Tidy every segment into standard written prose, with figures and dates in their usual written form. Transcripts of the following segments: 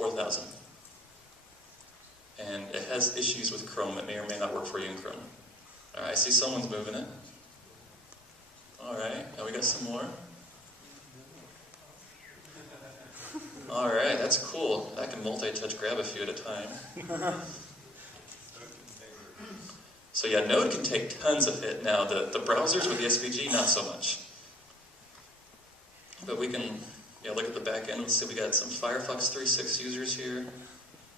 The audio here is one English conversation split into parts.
4000. And it has issues with Chrome. It may or may not work for you in Chrome. All right, I see someone's moving it. All right, now we got some more. All right, that's cool. I can multi-touch grab a few at a time. So yeah, Node can take tons of it. Now, the browsers with the SVG, not so much. But we can look at the back end. Let's see, we got some Firefox 3.6 users here.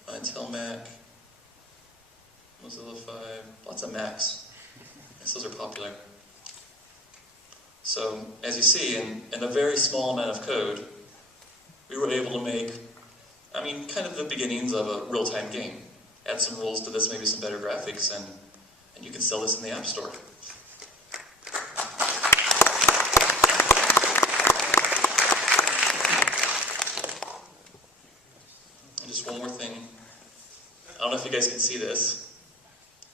Intel Mac. Mozilla 5. Lots of Macs. I guess those are popular. So, as you see, in a very small amount of code, we were able to make, kind of the beginnings of a real-time game. Add some rules to this, maybe some better graphics, and you can sell this in the App Store. And just one more thing. I don't know if you guys can see this,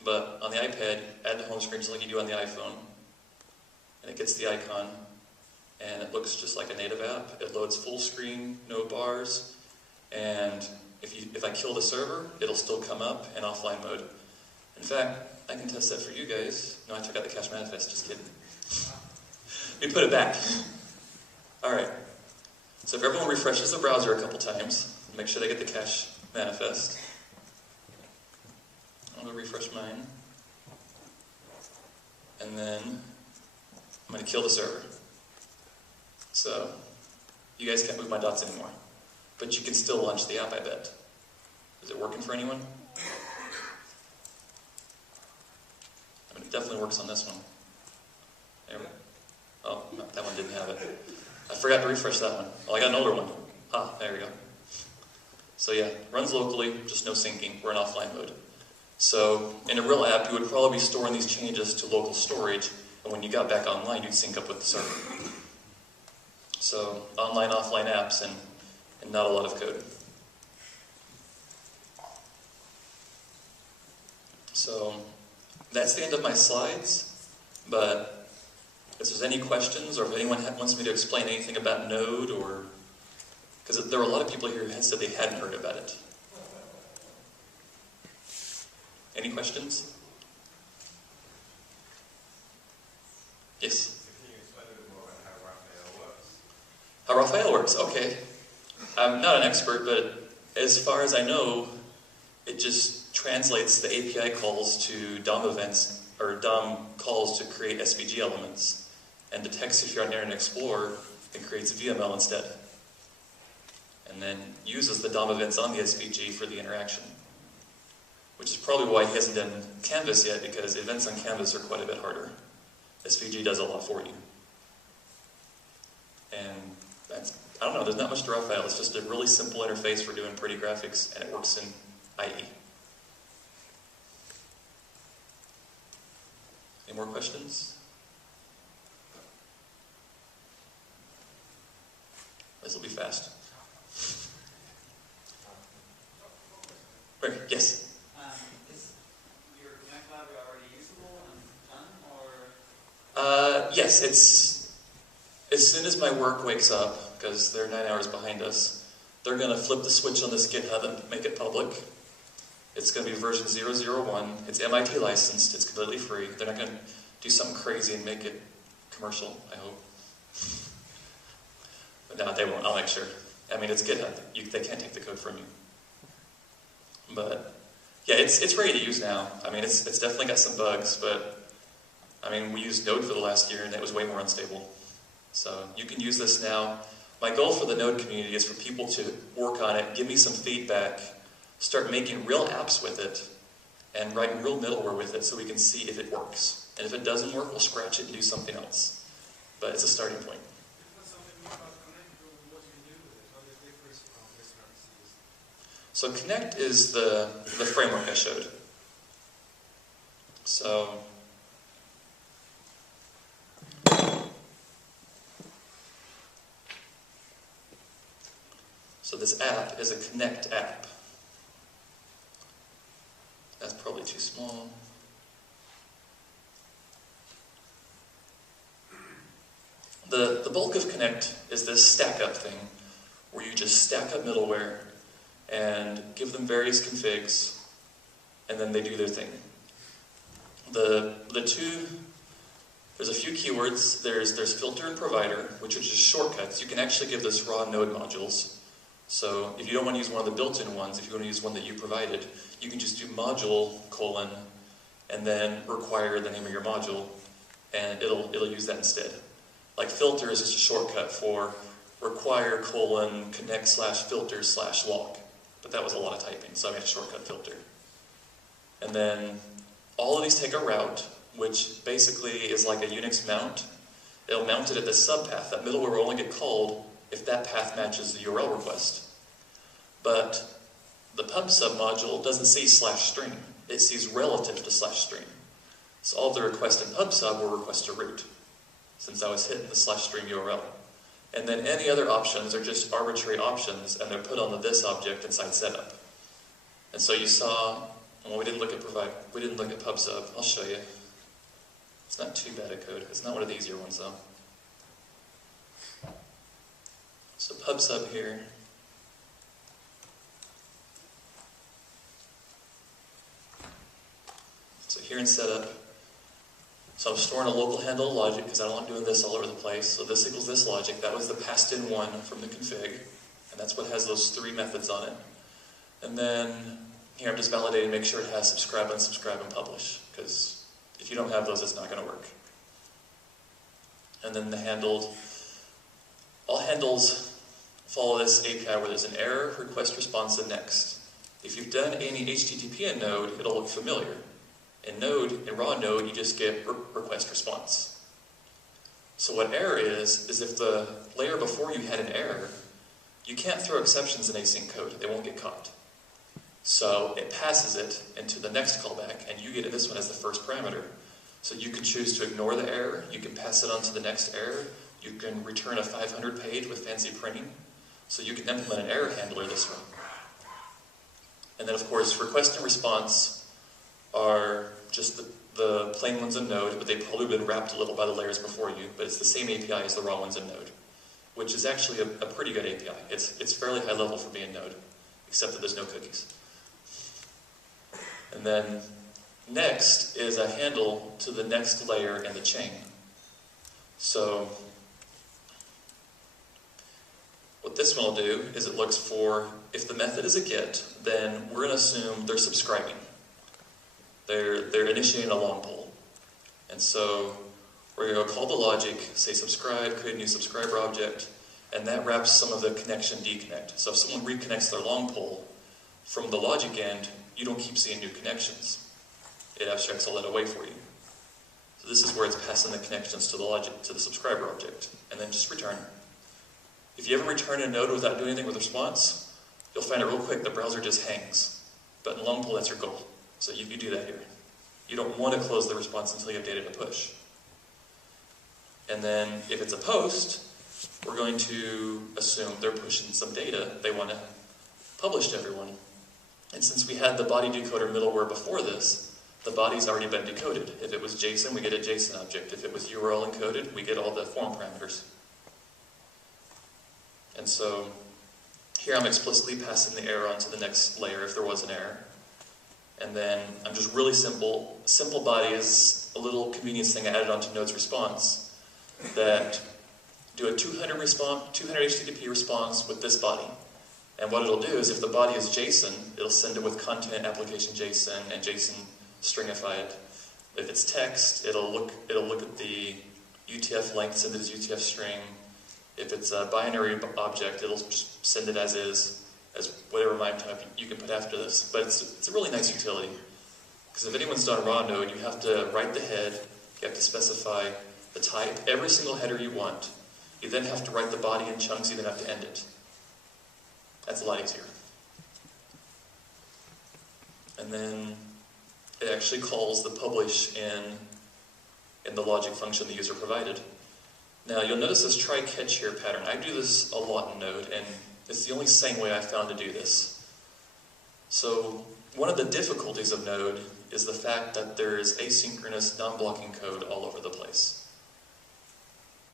but on the iPad, add the home screen just like you do on the iPhone. And it gets the icon, and it looks just like a native app. It loads full screen, no bars, and if I kill the server, it'll still come up in offline mode. In fact, I can test that for you guys. No, I took out the cache manifest, just kidding. Let me put it back. All right, so if everyone refreshes the browser a couple times, make sure they get the cache manifest. I'm going to refresh mine. And then I'm going to kill the server. So, you guys can't move my dots anymore. But you can still launch the app, I bet. Is it working for anyone? It definitely works on this one. There we go. Oh, no, that one didn't have it. I forgot to refresh that one. Oh, I got an older one. Ah, there we go. So yeah, runs locally, just no syncing. We're in offline mode. So, in a real app, you would probably be storing these changes to local storage, and when you got back online, you'd sync up with the server. So, online, offline apps, and not a lot of code. So, that's the end of my slides, but if there's any questions, or if anyone wants me to explain anything about Node, or because there were a lot of people here who had said they hadn't heard about it. Any questions? Yes? Can you explain a bit more about how Raphael works? How Raphael works, okay. I'm not an expert, but as far as I know, it just translates the API calls to DOM events, or DOM calls to create SVG elements, and detects if you're on Internet Explorer and creates VML instead. And then uses the DOM events on the SVG for the interaction. Which is probably why he hasn't done Canvas yet, because events on Canvas are quite a bit harder. SVG does a lot for you. And that's, I don't know, there's not much to Raphael. It's just a really simple interface for doing pretty graphics, and it works in IE. Any more questions? This will be fast. Right, yes? Is your Connect library already usable and done, or? Yes, it's as soon as my work wakes up, because they're 9 hours behind us, they're going to flip the switch on this GitHub and make it public. It's going to be version 001. It's MIT licensed. It's completely free. They're not going to do something crazy and make it commercial, I hope. But no, they won't. I'll make sure. I mean, it's GitHub. They can't take the code from you. But yeah, it's ready to use now. I mean, it's definitely got some bugs, but I mean, we used Node for the last year, and it was way more unstable. So you can use this now. My goal for the Node community is for people to work on it, give me some feedback, start making real apps with it, and writing real middleware with it so we can see if it works. And if it doesn't work, we'll scratch it and do something else. But it's a starting point. So Connect is the framework I showed. So this app is a Connect app. That's probably too small. The bulk of Connect is this stack up thing, where you just stack up middleware, and give them various configs, and then they do their thing. There's a few keywords. There's filter and provider, which are just shortcuts. You can actually give this raw node modules. So if you don't want to use one of the built-in ones, if you want to use one that you provided, you can just do module : and then require the name of your module, and it'll use that instead. Like filter is just a shortcut for require : connect / filter / log. But that was a lot of typing, so I made a shortcut filter. And then all of these take a route, which basically is like a Unix mount. It'll mount it at the subpath. That middleware will only get called if that path matches the URL request. But the pub sub module doesn't see /string. It sees relative to /string. So all the requests in pub sub will request a root, since I was hitting the /string URL. And then any other options are just arbitrary options, and they're put on the this object inside setup. And so you saw, well, we didn't look at pub sub. I'll show you. It's not too bad a code. It's not one of the easier ones though. So pub sub here. So here in setup, so I'm storing a local handle logic because I don't like doing this all over the place. So this equals this logic. That was the passed in one from the config, and that's what has those 3 methods on it. And then here I'm just validating, make sure it has subscribe, unsubscribe, and publish, because if you don't have those, it's not going to work. And then the handled, all handles follow this API where there's an error, request, response, and next. If you've done any HTTP in Node, it'll look familiar. In raw Node, you just get request response. So what error is if the layer before you had an error, you can't throw exceptions in async code. They won't get caught. So it passes it into the next callback, and you get this one as the first parameter. So you can choose to ignore the error, you can pass it on to the next error, you can return a 500 page with fancy printing, so you can implement an error handler this way. And then of course, request and response are just the plain ones in Node, but they've probably been wrapped a little by the layers before you, but it's the same API as the raw ones in Node, which is actually a pretty good API. It's fairly high level for being Node, except that there's no cookies. And then next is a handle to the next layer in the chain. So what this one will do is it looks for, if the method is a get, then we're going to assume they're subscribing. They're initiating a long poll. And so we're going to call the logic, say subscribe, create a new subscriber object, and that wraps some of the connection deconnect. So if someone reconnects their long poll, from the logic end, you don't keep seeing new connections. It abstracts all that away for you. So this is where it's passing the connections to the logic, to the subscriber object, and then just return. If you ever return a node without doing anything with response, you'll find it real quick, the browser just hangs. But in long poll, that's your goal. So you do that here. You don't want to close the response until you have data to push. And then if it's a post, we're going to assume they're pushing some data they want to publish to everyone. And since we had the body decoder middleware before this, the body's already been decoded. If it was JSON, we get a JSON object. If it was URL encoded, we get all the form parameters. And so here I'm explicitly passing the error on to the next layer if there was an error. And then I'm just really simple. Simple body is a little convenience thing I added onto Node's response that do a 200 HTTP response with this body. And what it'll do is if the body is JSON, it'll send it with content application JSON and JSON stringify it. If it's text, it'll look at the UTF length, send it as UTF string. If it's a binary object, it'll just send it as is, as whatever MIME type you can put after this. But it's a really nice utility. Because if anyone's done raw Node, you have to write the head, you have to specify the type, every single header you want. You then have to write the body in chunks, you then have to end it. That's a lot easier. And then it actually calls the publish in the logic function the user provided. Now you'll notice this try catch here pattern. I do this a lot in Node, and it's the only sane way I found to do this. So one of the difficulties of Node is the fact that there is asynchronous non-blocking code all over the place.